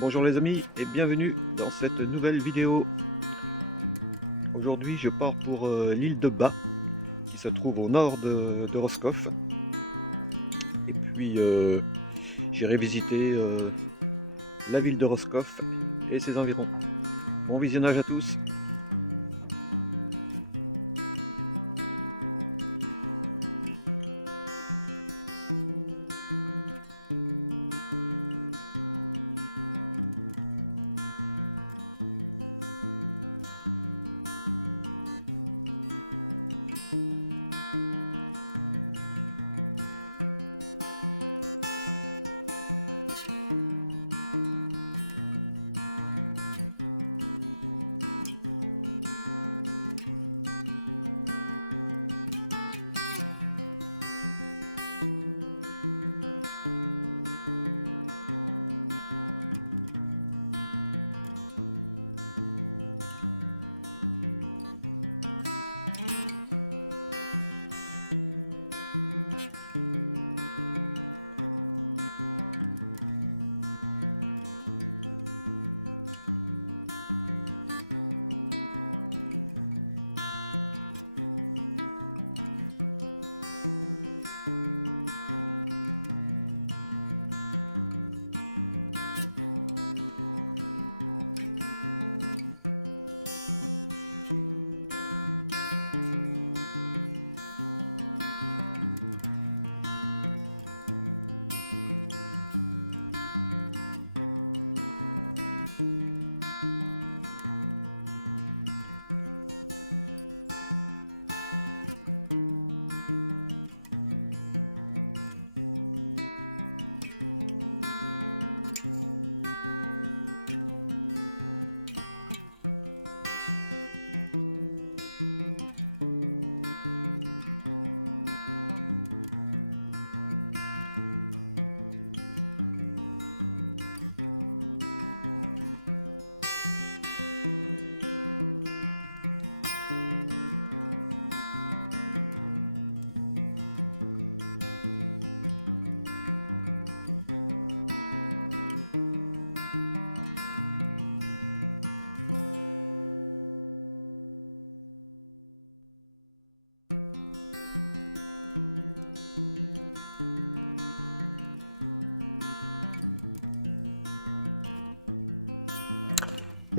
Bonjour les amis et bienvenue dans cette nouvelle vidéo. Aujourd'hui je pars pour l'île de Bas qui se trouve au nord de Roscoff. Et puis j'irai visiter la ville de Roscoff et ses environs. Bon visionnage à tous.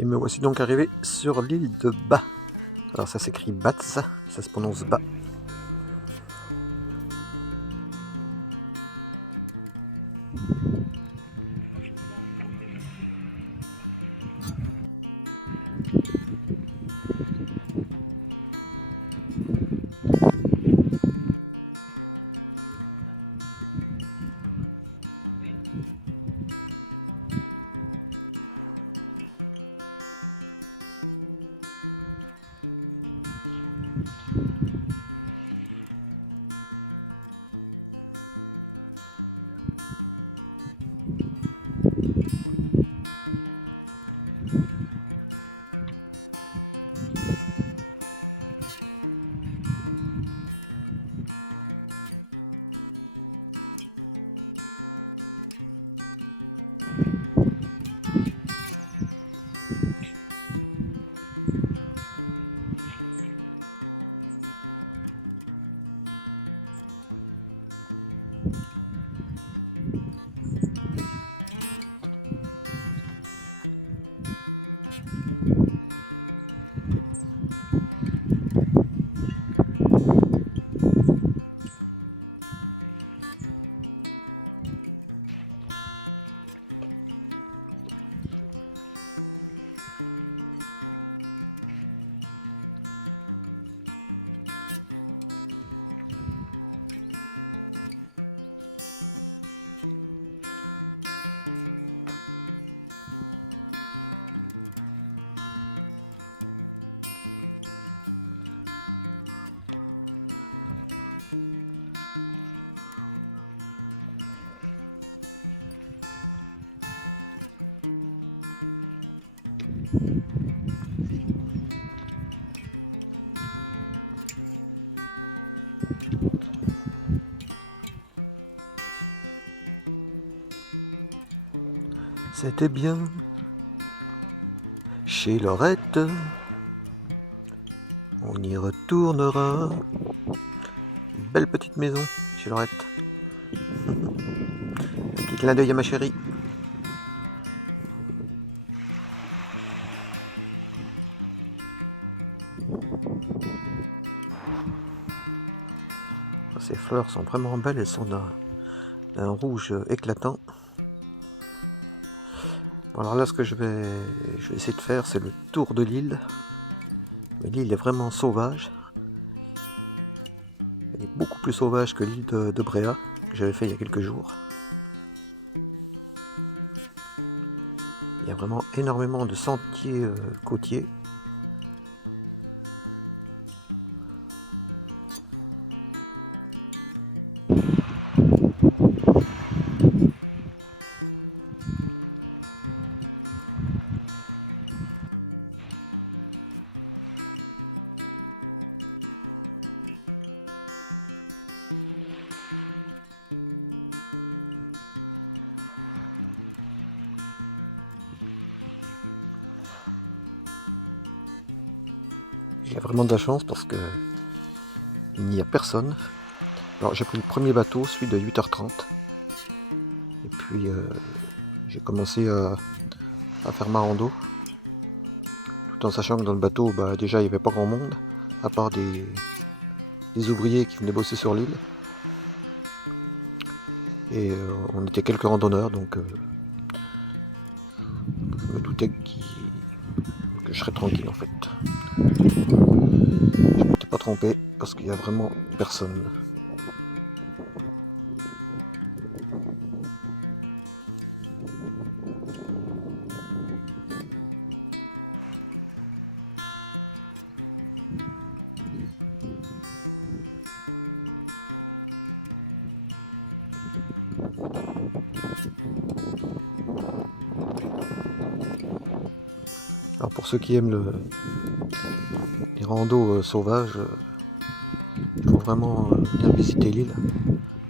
Et me voici donc arrivé sur l'île de Bas. Alors ça s'écrit Bats, ça se prononce Bas. C'était bien chez Laurette, on y retournera. Belle petite maison chez Laurette. Un petit clin d'œil à ma chérie. Ces fleurs sont vraiment belles, elles sont d'un rouge éclatant. Bon, alors là, ce que je vais essayer de faire, c'est le tour de l'île. Mais l'île est vraiment sauvage. Elle est beaucoup plus sauvage que l'île de Bréa, que j'avais fait il y a quelques jours. Il y a vraiment énormément de sentiers côtiers. J'ai vraiment de la chance parce que il n'y a personne. Alors j'ai pris le premier bateau, celui de 8h30. Et puis j'ai commencé à faire ma rando. Tout en sachant que dans le bateau, déjà il n'y avait pas grand monde, à part des ouvriers qui venaient bosser sur l'île. Et on était quelques randonneurs, donc je me doutais que je serais tranquille en fait. Je ne m'étais pas trompé parce qu'il n'y a vraiment personne. Alors pour ceux qui aiment les randos sauvages, il faut vraiment bien visiter l'île.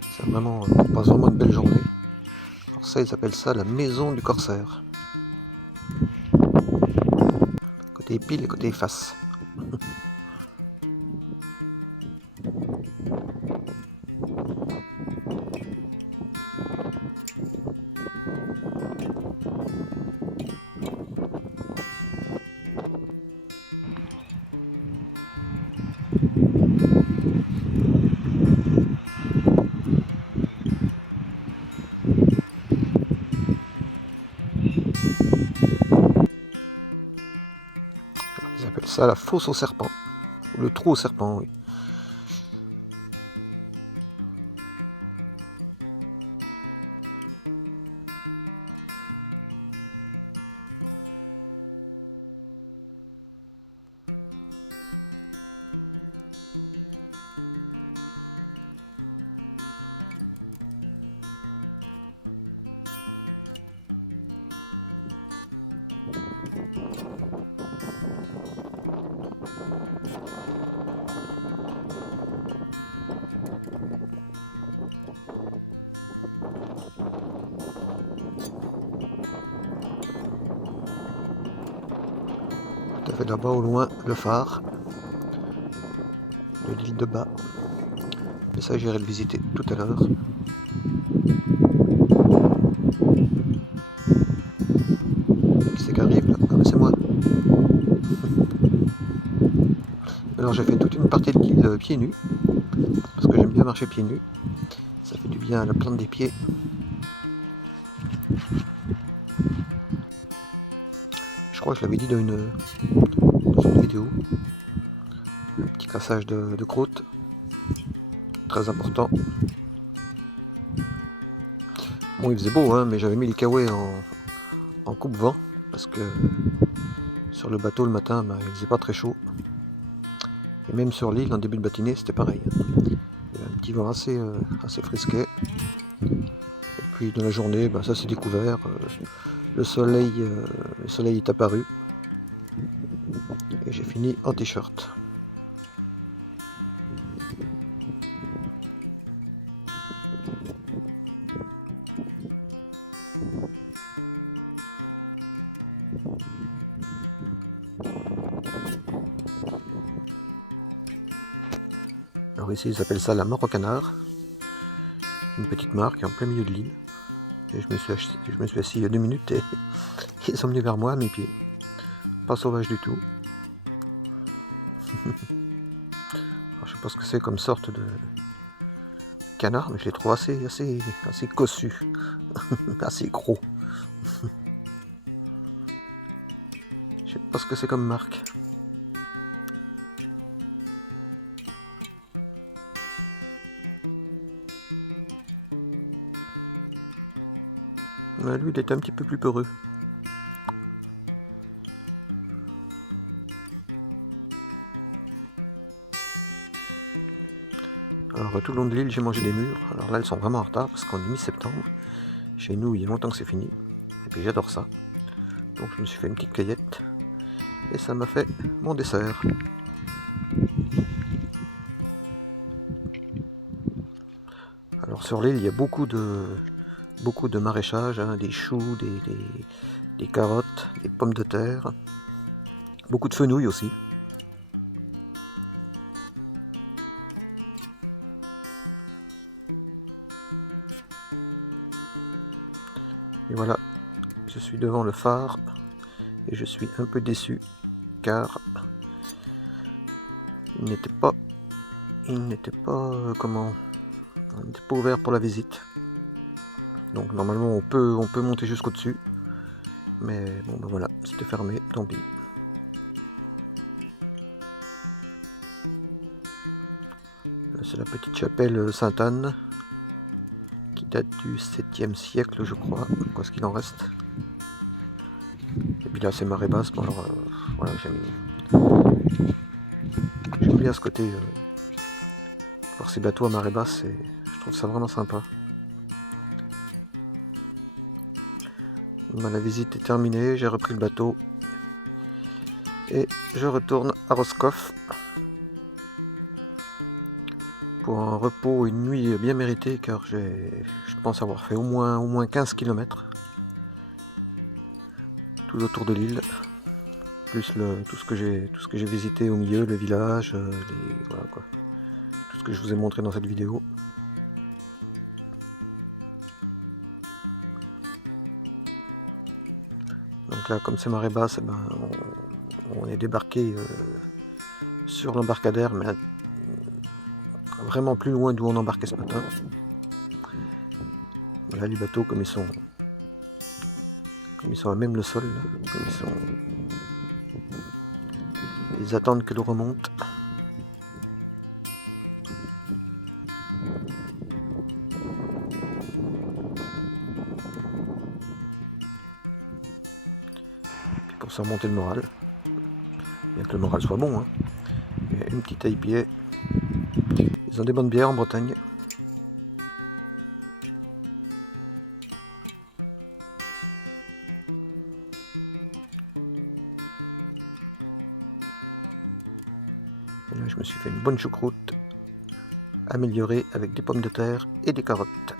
C'est vraiment, on passe vraiment une belle journée. Alors ça, ils appellent ça la maison du corsaire. Côté pile et côté face. Ils appellent ça la fosse au serpent. Le trou au serpent, oui. On fait là-bas au loin le phare de l'île de Bas. Mais ça, j'irai le visiter tout à l'heure. Qui c'est qui arrive là? Ah, mais c'est moi. Alors j'ai fait toute une partie de l'île pieds nus, parce que j'aime bien marcher pieds nus. Ça fait du bien à la plante des pieds. Je crois que je l'avais dit dans une vidéo. Le petit cassage de croûte, très important. Bon, il faisait beau, hein, mais j'avais mis le kawaii en coupe-vent, parce que sur le bateau le matin, il faisait pas très chaud. Et même sur l'île, en début de matinée, c'était pareil. Il y avait un petit vent assez frisquet. Et puis dans la journée, ça s'est découvert. Le soleil est apparu. Et j'ai fini en t-shirt. Ici ils appellent ça la mort au canard. Une petite marque en plein milieu de l'île. Et je me suis assis il y a 2 minutes et ils sont venus vers moi, mes pieds. Pas sauvage du tout. Alors, je sais pas ce que c'est comme sorte de canard, mais je les trouve assez cossus, assez gros. Je sais pas ce que c'est comme marque. Lui, il était un petit peu plus peureux. Alors, tout le long de l'île, j'ai mangé des mûres. Alors là, elles sont vraiment en retard parce qu'on est mi-septembre. Chez nous, il y a longtemps que c'est fini. Et puis, j'adore ça. Donc, je me suis fait une petite cueillette. Et ça m'a fait mon dessert. Alors, sur l'île, il y a beaucoup de maraîchage, hein, des choux, des carottes, des pommes de terre, beaucoup de fenouil aussi. Et voilà, je suis devant le phare et je suis un peu déçu car il n'était pas ouvert pour la visite. Donc normalement on peut monter jusqu'au dessus, mais bon ben voilà, c'était fermé, tant pis. C'est la petite chapelle Sainte-Anne qui date du 7e siècle, je crois, quoi ce qu'il en reste. Et puis là c'est marée basse, bon, alors voilà, j'aime bien ce côté. Alors ces bateaux à marée basse, je trouve ça vraiment sympa. La visite est terminée, j'ai repris le bateau et je retourne à Roscoff pour un repos, une nuit bien méritée car je pense avoir fait au moins 15 km tout autour de l'île, plus tout ce que j'ai visité au milieu, le village, voilà quoi, tout ce que je vous ai montré dans cette vidéo. Là, comme c'est marée basse, on est débarqué sur l'embarcadère, mais vraiment plus loin d'où on embarquait ce matin. Là, les bateaux, comme ils sont à même le sol, ils attendent que l'eau remonte. Pour se remonter le moral, bien que le moral soit bon, hein. Et une petite IPA. Ils ont des bonnes bières en Bretagne. Et là, je me suis fait une bonne choucroute améliorée avec des pommes de terre et des carottes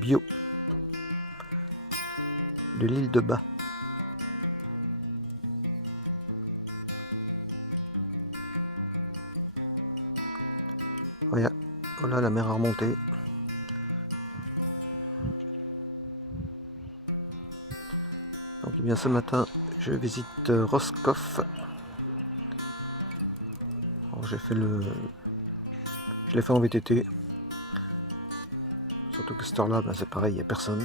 bio de l'île de Bas. Voilà, la mer a remonté. Donc, eh bien, ce matin, je visite Roscoff. Je l'ai fait en VTT. Surtout que cette heure-là, c'est pareil, il n'y a personne.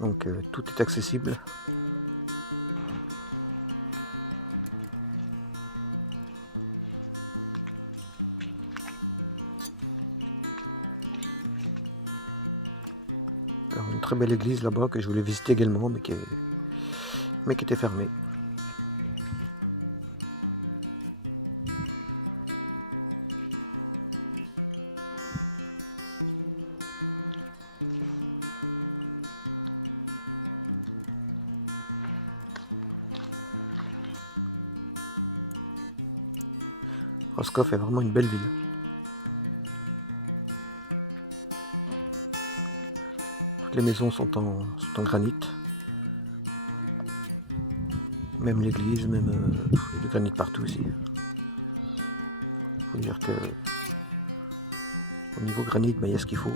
Donc tout est accessible. Une très belle église là-bas que je voulais visiter également, mais qui était fermée. Roscoff est vraiment une belle ville. Toutes les maisons sont en granit. Même l'église, même du granit partout ici. granit, mais il y a ce qu'il faut.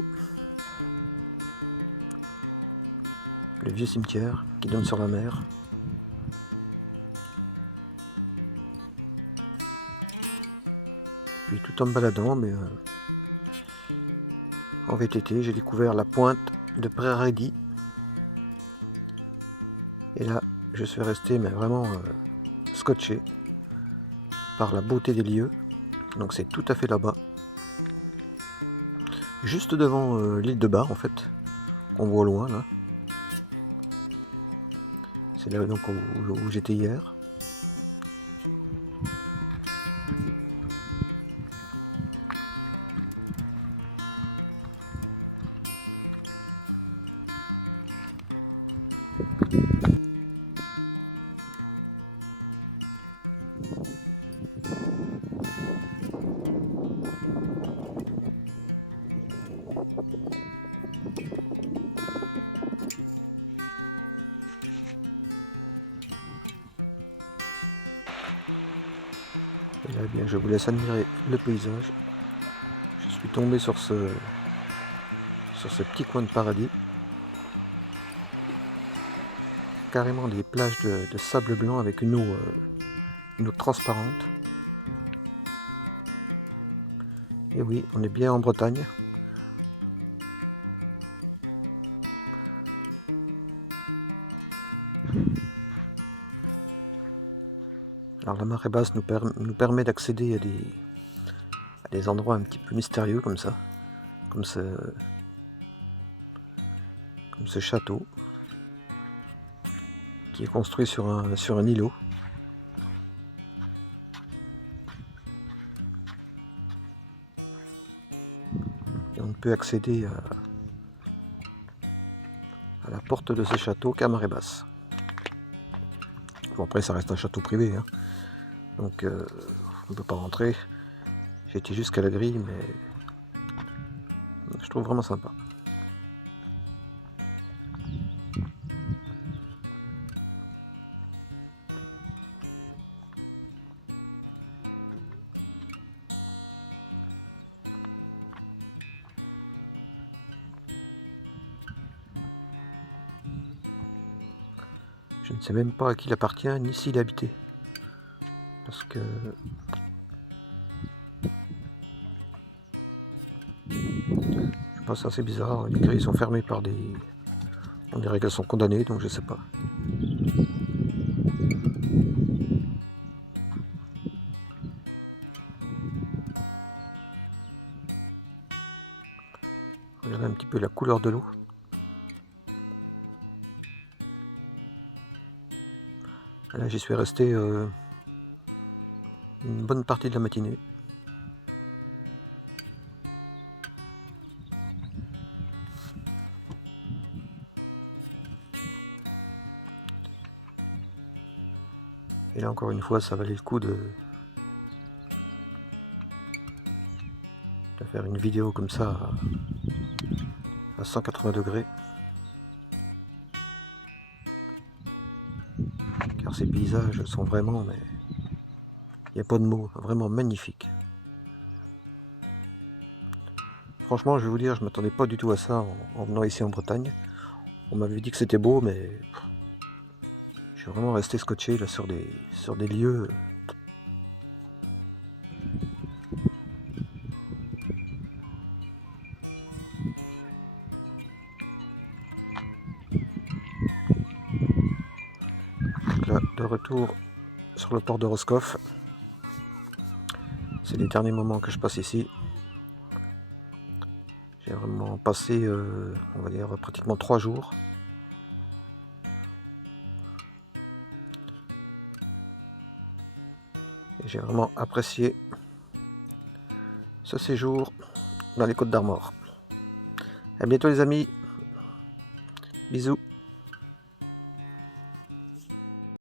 Le vieux cimetière qui donne sur la mer. Puis tout en me baladant, mais en VTT, j'ai découvert la pointe de Prairie. Et là, je suis resté mais vraiment scotché par la beauté des lieux. Donc c'est tout à fait là-bas, juste devant l'île de Bar en fait, on voit au loin là. C'est là donc où j'étais hier. Je vous laisse admirer le paysage. Je suis tombé sur ce petit coin de paradis. Carrément des plages de sable blanc avec une eau transparente. Et oui, on est bien en Bretagne. Alors la marée basse nous permet d'accéder à des endroits un petit peu mystérieux comme ça, comme ce château qui est construit sur un îlot. Et on ne peut accéder à la porte de ce château qu'à marée basse. Bon, après ça reste un château privé, hein. Donc on ne peut pas rentrer. J'ai été jusqu'à la grille, mais je trouve vraiment sympa. Je ne sais même pas à qui il appartient, ni s'il est habité. Parce que je sais pas, c'est assez bizarre. Les grilles sont fermées par des... On dirait qu'elles sont condamnées, donc je sais pas. Regardez un petit peu la couleur de l'eau. Là, j'y suis resté une bonne partie de la matinée. Et là, encore une fois, ça valait le coup de faire une vidéo comme ça à 180 degrés. Car ces paysages sont vraiment, mais il n'y a pas de mots, vraiment magnifiques. Franchement, je vais vous dire, je ne m'attendais pas du tout à ça en venant ici en Bretagne. On m'avait dit que c'était beau, mais je suis vraiment resté scotché là, sur des lieux. Là, de retour sur le port de Roscoff. C'est les derniers moments que je passe ici. J'ai vraiment passé, on va dire, pratiquement 3 jours. J'ai vraiment apprécié ce séjour dans les Côtes d'Armor. À bientôt les amis. Bisous.